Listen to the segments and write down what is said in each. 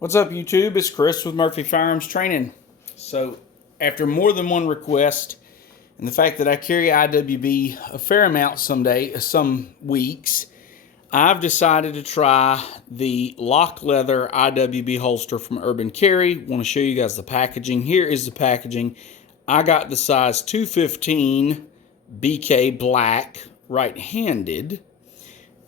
What's up, YouTube? It's Chris with Murphy Firearms Training. So, after more than one request, and the fact that I carry IWB a fair amount some weeks, I've decided to try the lock leather IWB holster from Urban Carry. Want to show you guys the packaging. Here is the packaging. I got the size 215 BK black right-handed,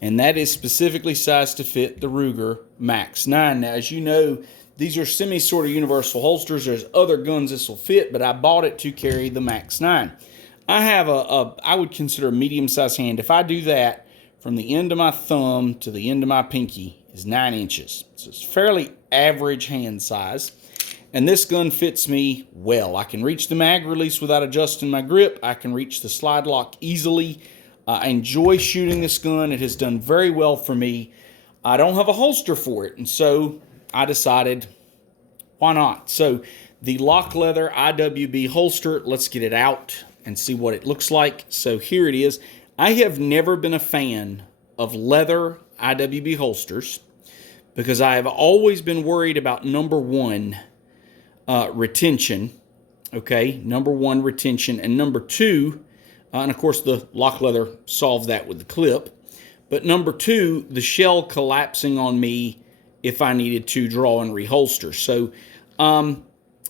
and that is specifically sized to fit the Ruger Max 9. Now, as you know, these are sort of universal holsters. There's other guns this will fit, but I bought it to carry the Max 9. I have I would consider a medium-sized hand. If I do that, from the end of my thumb to the end of my pinky is 9 inches. So it's fairly average hand size. And this gun fits me well. I can reach the mag release without adjusting my grip. I can reach the slide lock easily. I enjoy shooting this gun. It has done very well for me. I don't have a holster for it, and so I decided, why not? So the lock leather IWB holster, let's get it out and see what it looks like. So here it is. I have never been a fan of leather IWB holsters because I have always been worried about number one, retention. Okay, number one, retention, and number two, and of course, the lock leather solves that with the clip. But number two, the shell collapsing on me if I needed to draw and reholster. So, and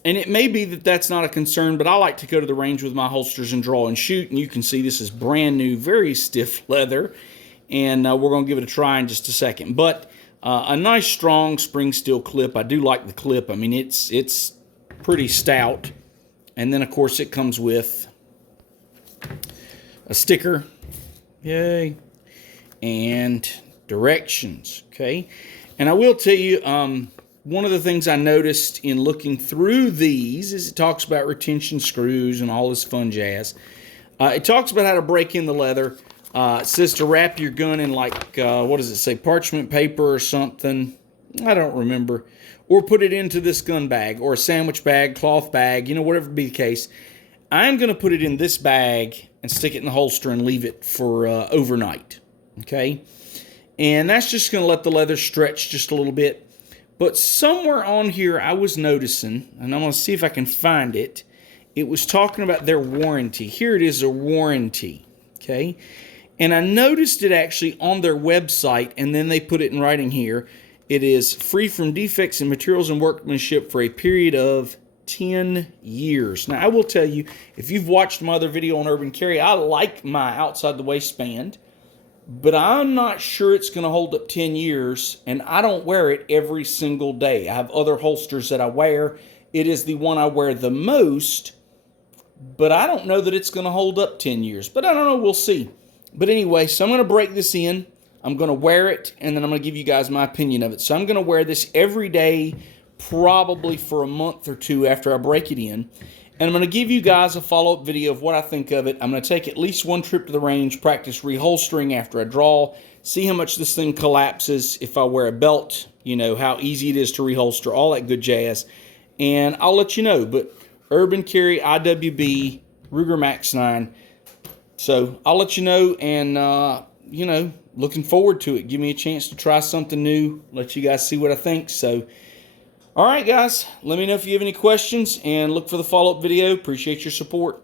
it may be that that's not a concern, but I like to go to the range with my holsters and draw and shoot. And you can see this is brand new, very stiff leather. And we're going to give it a try in just a second. But a nice, strong spring steel clip. I do like the clip. I mean, it's pretty stout. And then, of course, it comes with a sticker, yay, and directions, okay? And I will tell you, one of the things I noticed in looking through these is it talks about retention screws and all this fun jazz. It talks about how to break in the leather. It says to wrap your gun in like, what does it say, parchment paper or something? I don't remember. Or put it into this gun bag or a sandwich bag, cloth bag, you know, whatever be the case. I'm going to put it in this bag and stick it in the holster and leave it for overnight, okay? And that's just going to let the leather stretch just a little bit. But somewhere on here I was noticing, and I'm going to see if I can find it, it was talking about their warranty. Here it is, a warranty, okay? And I noticed it actually on their website, and then they put it in writing here. It is free from defects in materials and workmanship for a period of 10 years. Now, I will tell you, if you've watched my other video on Urban Carry, I like my outside the waistband, but I'm not sure it's going to hold up 10 years, and I don't wear it every single day. I have other holsters that I wear. It is the one I wear the most, but I don't know that it's going to hold up 10 years. But I don't know, we'll see. But anyway, so I'm going to break this in. I'm going to wear it, and then I'm going to give you guys my opinion of it. So I'm going to wear this every day, probably for a month or two after I break it in. And I'm going to give you guys a follow-up video of what I think of it. I'm going to take at least one trip to the range, practice reholstering after I draw, see how much this thing collapses if I wear a belt, you know, how easy it is to reholster, all that good jazz. And I'll let you know. But Urban Carry IWB Ruger Max 9. So I'll let you know, and, you know, looking forward to it. Give me a chance to try something new, let you guys see what I think. So, all right, guys, let me know if you have any questions, and look for the follow-up video. Appreciate your support.